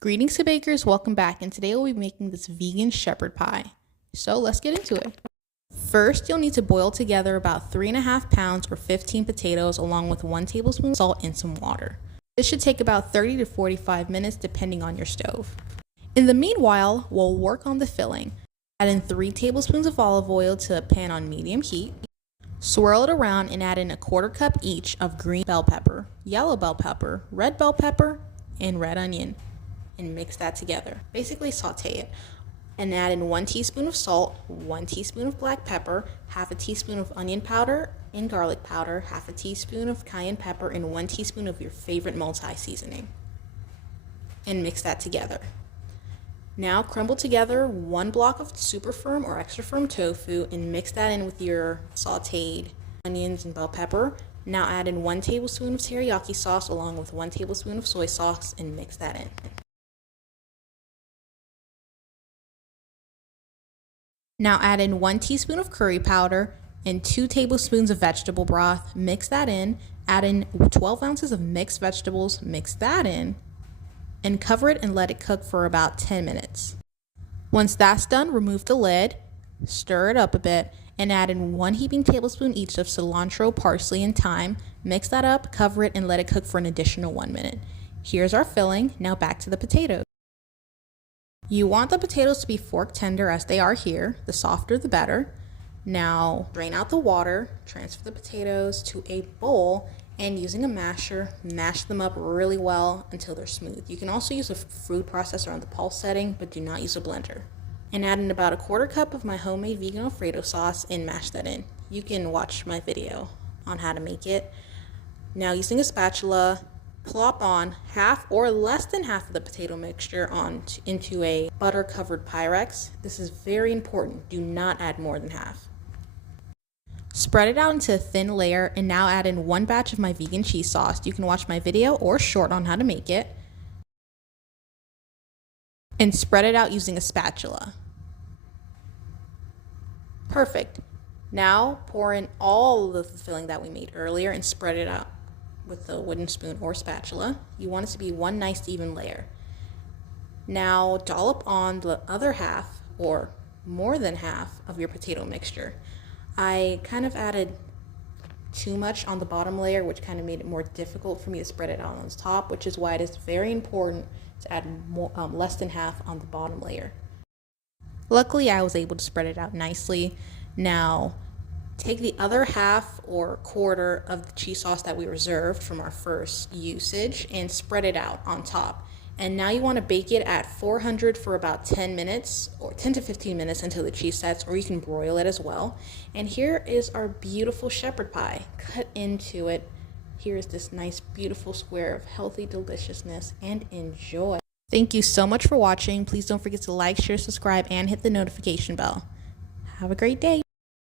Greetings to bakers, welcome back, and today we'll be making this vegan shepherd pie. So let's get into it. First, you'll need to boil together about 3.5 pounds or 15 potatoes along with 1 tablespoon of salt and some water. This should take about 30 to 45 minutes depending on your stove. In the meanwhile, we'll work on the filling. Add in 3 tablespoons of olive oil to a pan on medium heat. Swirl it around and add in 1/4 cup each of green bell pepper, yellow bell pepper, red bell pepper, and red onion. And mix that together. Basically saute it. And add in 1 teaspoon of salt, 1 teaspoon of black pepper, 1/2 teaspoon of onion powder and garlic powder, 1/2 teaspoon of cayenne pepper, and 1 teaspoon of your favorite multi-seasoning. And mix that together. Now crumble together 1 block of super firm or extra firm tofu and mix that in with your sauteed onions and bell pepper. Now add in 1 tablespoon of teriyaki sauce along with 1 tablespoon of soy sauce and mix that in. Now add in 1 teaspoon of curry powder and 2 tablespoons of vegetable broth. Mix that in. Add in 12 ounces of mixed vegetables. Mix that in. And cover it and let it cook for about 10 minutes. Once that's done, remove the lid, stir it up a bit, and add in 1 heaping tablespoon each of cilantro, parsley, and thyme. Mix that up, cover it, and let it cook for an additional 1 minute. Here's our filling. Now back to the potatoes. You want the potatoes to be fork tender as they are here. The softer the better. Now drain out the water, transfer the potatoes to a bowl, and using a masher, mash them up really well until they're smooth. You can also use a food processor on the pulse setting, but do not use a blender. And add in about 1/4 cup of my homemade vegan Alfredo sauce and mash that in. You can watch my video on how to make it. Now using a spatula, plop on half or less than half of the potato mixture into a butter covered Pyrex. This is very important. Do not add more than half. Spread it out into a thin layer and now add in 1 batch of my vegan cheese sauce. You can watch my video or short on how to make it. And spread it out using a spatula. Perfect. Now pour in all of the filling that we made earlier and spread it out with a wooden spoon or spatula. You want it to be one nice even layer. Now dollop on the other half or more than half of your potato mixture. I kind of added too much on the bottom layer, which kind of made it more difficult for me to spread it out on the top, which is why it is very important to add more, less than half on the bottom layer. Luckily, I was able to spread it out nicely. Now take the other half or 1/4 of the cheese sauce that we reserved from our first usage and spread it out on top. And now you want to bake it at 400 for about 10 minutes or 10 to 15 minutes until the cheese sets, or you can broil it as well. And here is our beautiful shepherd pie. Cut into it. Here's this nice beautiful square of healthy deliciousness, and enjoy. Thank you so much for watching. Please don't forget to like, share, subscribe, and hit the notification bell. Have a great day.